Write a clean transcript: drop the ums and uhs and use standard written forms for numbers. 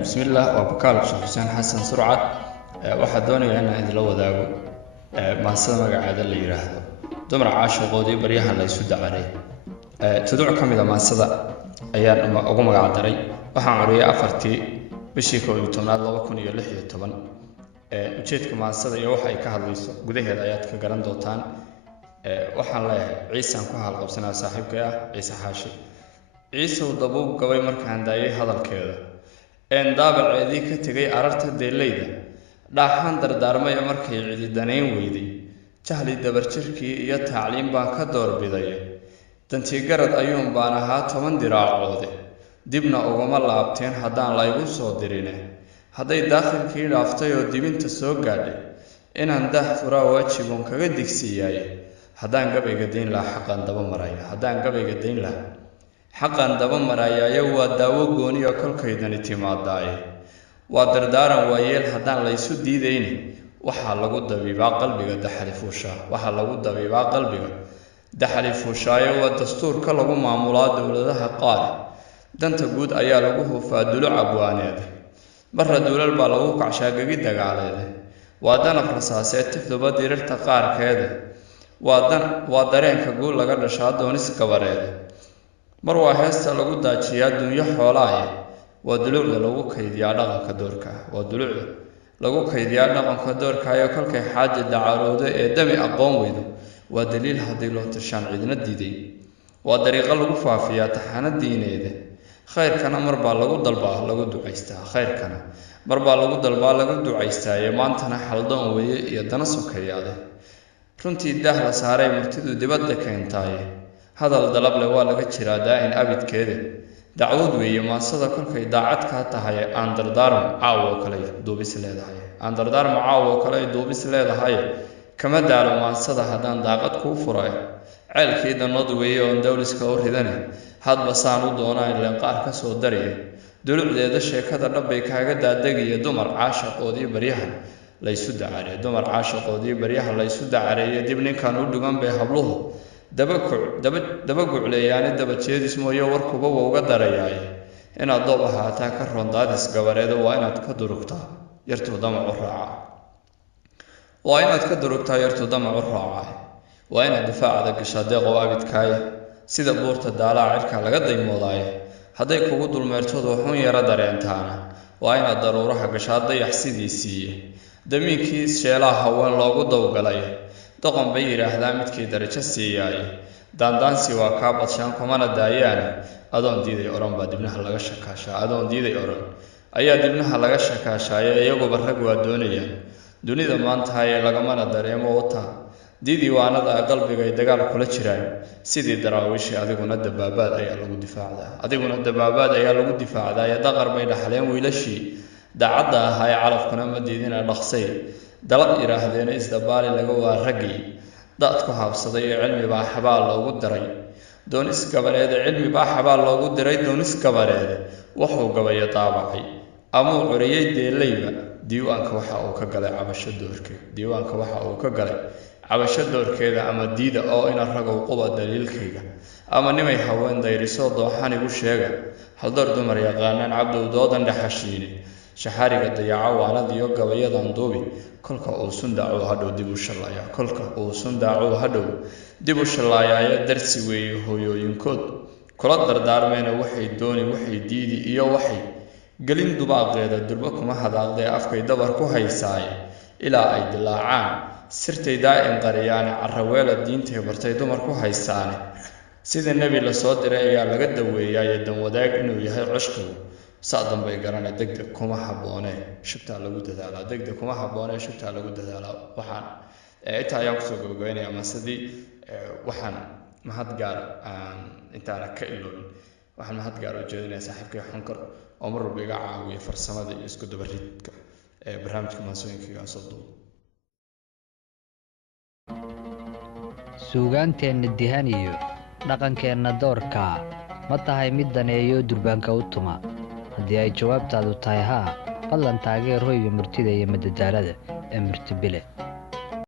بسم الله وبكال شيخ حسين حسن سرعة waxaa doonaya inaan idila wadaago maasada magaceeda la yiraahdo dumar caashiqoodii baryahan la isu dacaray tuduc ka mid ah maasada ayaan ugu magac daray waxaan qoriyay 4tii bishii 11/2016 ujeedka maasada iyo waxa ay ka hadlayso gudaheeda ayaad ka garan doontaan waxaan leeyahay ciisan ku halqabsanaa saaxiibkay ah ciise xaashi ciise uu dabuub gabay markaan daayay hadalkeeda daabaceedii ka tegay ararta deelayda dhaaxan dardaarmay markay cididanayn weyday jahli dabarjirkii iyo tacliin baan ka doorbiday dantii garad ayuun baan ahaa 10 diraacoode dibna uguma laabteen haddaan la igu soo dirine hadday daakhilkii dhaaftay oo dibinta soo gaadhay inaan daah furaa waajibun kaga digsiiyay haddaan gabayga dayn lahaa xaqan daba maraya waa daawo gooniyo kolkaydani timaadaaye waa dardaaran waayeel haddaan la isu diidayni waxaa lagu dabiibaa qalbiga daxali fuushaayo waa dastuurka lagu maamulaa dowladaha qaar danta guud ayaa lagu hufaa duluc abwaaneed marra duulal baa lagu kacshaa gegi dagaaleed waa danab rasaaseed tifduba dirirta qaarkeeda waa dareenka guul laga dhashaa doonis gabareed mar waa heesta lagu daajiyaa dunyo xoolaaye waa dulucda lagu kaydiyaa dhaqanka doorka ayo kolkay xaaji dacaroodo ee dami aqoon weydo waa daliil haddii loo tirshaan cidna diiday waa dariiqo lagu faafiyaa taxana diineeda khayrkana marbaa lagu dalbaa lagu ducaystaa ee maantana xaldoon weeye iyo dana sokeeyaade runtii daah la saaray murtidu dibadda keentaaye hadal dalab leh waa laga jiraa daa'in abidkeeda dacwad weeye maasada kolkay daacad ka tahay aan dardaarmo caawo kale duubis leedahay kama daalo maasada haddaan daaqad kuu furay ceelkii danood weeye oon dawliska u ridane hadba saan u doonaa ileen qaar ka soo dariya dulucdeeda sheekada dhabbay kaaga daadegaya dumar caashaqoodii baryaha laysu dacareeye dib ninkan u dhugan bay habluhu daba gucleeyaani daba jeedis mooye warkuba waa uga darayaaye inaad doob ahaataa ka rondaadis gabareeda waa inaad ka durugtaa yartuu damacu raacaa waa inaad difaacada gashaa deeqow abidkaaye sida buurta daalaa cirka laga daymoodaaye hadday kugu dulmeertoodu waxuun yara dareentaana waa inaad daruuraha gashaa dayax sidii siiye damiinkii sheelaha haween loogu dawgalay doqon bay yidhaahdaa midkii darajo siiyaaye daandaansi waa kaa badshaan kumana daayaane adoon diiday oran ayaa dibnaha laga shakaashaaye iyaguba rag waa doonayaan dunida maantaaye lagamana dareemo wata diidiiwaanada qalbigay dagaal kula jiraan sidii daraawiishii adiguna dabaabaad ayaa lagu difaacdaa ee daqar bay dhaxleen wiilashii daacadda ahaa ee calafkuna ma diidina dhaqsay dalad yidhaahdeena isdabaali laga waa raggii daad ku haabsaday ee cilmi baa xabaal loogu diray doonis gabareede wuxuu gabaya daabacay amuu curiyey deelayba diiwaanka waxa uu ka galay cabasho doorkeeda ama diida oo ina ragow quba daliilkayga ama nimay haween dayrisoo dooxanigu sheega haldoor dumar yaqaanaan cabdow doodan dhexashiine shaxariga dayaco waanadiyo gabayadan duubi kolka uu sundaacu hadhow dib u shallaayayo darsi weeye hooyooyinkood kula dardaarmeena waxay dooni waxay diidi iyo waxay gelin dubaaqeeda durba kuma hadaaqdee afkay dabar ku haysaaye ilaa ay dilaacaan sirtay daa'im qariyaane carraweela diintay bartay dumar ku haysaane sida nebi la soo diray ayaa laga daweeyaaye dan wadaag inuu yahay cishqigu saa dambay garane degdeg kuma habboonee shubtaa lagu dadaalaa waxaan intaa ayaan kusoo gabagabaynayaa maasadii waxaan mahad gaar intaana ka iloobin waxaan mahad gaar u jeedinayaa saaxiibkay xonkor oo mar walba iga caawiyay farsamada iyo isku dabaridka barnaamijka maasooyinkayga soo duuba suugaanteenna dihan iyo dhaqankeenna doorka ma tahay mid daneeyo durbaanka u tuma haddii ay jawaabtaadu tahay haa fadlan taageer hoyga murtida iyo madadaalada ee murti bile